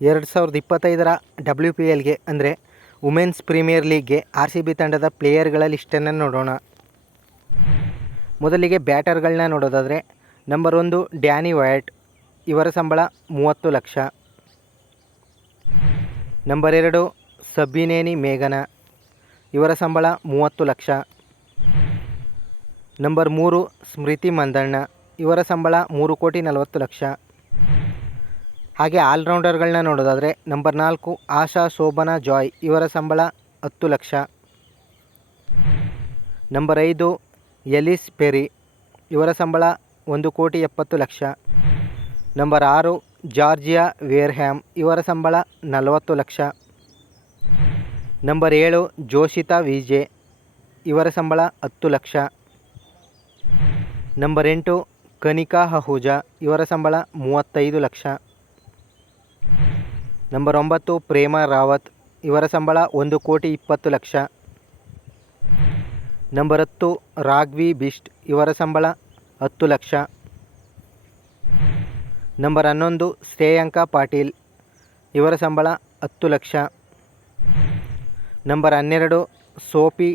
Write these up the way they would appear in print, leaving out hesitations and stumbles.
2025ರ WPLಗೆ ಅಂದರೆ women's premier ಲೀಗ್ಗೆ RCB ತಂಡದ ಪ್ಲೇಯರ್ಗಳ ಲಿಸ್ಟನ್ನು ನೋಡೋಣ. ಮೊದಲಿಗೆ ಬ್ಯಾಟರ್ಗಳನ್ನ ನೋಡೋದಾದರೆ ನಂಬರ್ 1 ಡ್ಯಾನಿ ವೈಟ್, ಇವರ ಸಂಬಳ 30 ಲಕ್ಷ. ನಂಬರ್ 2 ಸಬ್ಬಿನೇನಿ ಮೇಘನಾ, ಇವರ ಸಂಬಳ 30 ಲಕ್ಷ. ನಂಬರ್ 3 ಸ್ಮೃತಿ ಮಂದಣ್ಣ, ಇವರ ಸಂಬಳ 3,40,00,000. ಹಾಗೆ ಆಲ್ರೌಂಡರ್ಗಳನ್ನ ನೋಡೋದಾದರೆ ನಂಬರ್ 4 ಆಶಾ ಶೋಭನಾ ಜಾಯ್, ಇವರ ಸಂಬಳ 10 ಲಕ್ಷ. ನಂಬರ್ 5 ಎಲಿಸ್ ಪೆರಿ, ಇವರ ಸಂಬಳ 1,70,00,000. ನಂಬರ್ 6 ಜಾರ್ಜಿಯಾ ವೇರ್ಹ್ಯಾಮ್, ಇವರ ಸಂಬಳ 40 ಲಕ್ಷ. ನಂಬರ್ 7 ಜೋಶಿತಾ ವಿಜೆ, ಇವರ ಸಂಬಳ 10 ಲಕ್ಷ. ನಂಬರ್ 8 ಕನಿಕಾ ಅಹುಜಾ, ಇವರ ಸಂಬಳ 35 ಲಕ್ಷ. ನಂಬರ್ 9 ಪ್ರೇಮಾ ರಾವತ್, ಇವರ ಸಂಬಳ 1,20,00,000. ನಂಬರ್ 10 ರಾಘ್ವಿ ಬಿಸ್ಟ್, ಇವರ ಸಂಬಳ 10 ಲಕ್ಷ. ನಂಬರ್ 11 ಶ್ರೇಯಾಂಕಾ ಪಾಟೀಲ್, ಇವರ ಸಂಬಳ 10 ಲಕ್ಷ. ನಂಬರ್ 12 ಸೋಫಿ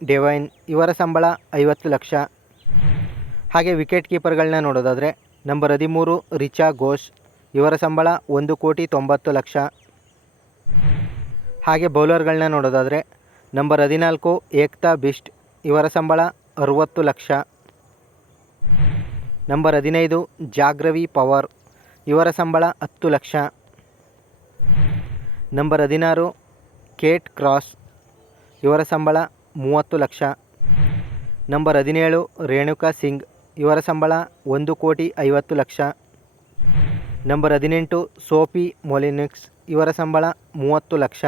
ಡೆವೈನ್, ಇವರ ಸಂಬಳ 50 ಲಕ್ಷ. ಹಾಗೆ ವಿಕೆಟ್ ಕೀಪರ್ಗಳನ್ನ ನೋಡೋದಾದರೆ ನಂಬರ್ 13 ರಿಚಾ ಘೋಷ್, ಇವರ ಸಂಬಳ 1,90,00,000. ಹಾಗೆ ಬೌಲರ್ಗಳನ್ನ ನೋಡೋದಾದರೆ ನಂಬರ್ 14 ಏಕ್ತಾ ಬಿಸ್ಟ್, ಇವರ ಸಂಬಳ 60 ಲಕ್ಷ. ನಂಬರ್ 15 ಜಾಗ್ರವಿ ಪವರ್, ಇವರ ಸಂಬಳ 10 ಲಕ್ಷ. ನಂಬರ್ 16 ಕೇಟ್ ಕ್ರಾಸ್, ಇವರ ಸಂಬಳ 30 ಲಕ್ಷ. ನಂಬರ್ 17 ರೇಣುಕಾ ಸಿಂಗ್, ಇವರ ಸಂಬಳ 1,50,00,000. ನಂಬರ್ 18 ಸೋಫಿ ಮೊಲಿನಿಕ್ಸ್, ಇವರ ಸಂಬಳ 30 ಲಕ್ಷ.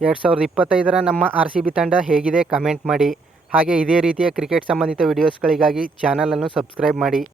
2025ರ ನಮ್ಮ RCB ತಂಡ ಹೇಗಿದೆ ಕಮೆಂಟ್ ಮಾಡಿ. ಹಾಗೆ ಇದೇ ರೀತಿಯ ಕ್ರಿಕೆಟ್ ಸಂಬಂಧಿತ ವಿಡಿಯೋಸ್ಗಳಿಗಾಗಿ ಚಾನಲನ್ನು ಸಬ್ಸ್ಕ್ರೈಬ್ ಮಾಡಿ.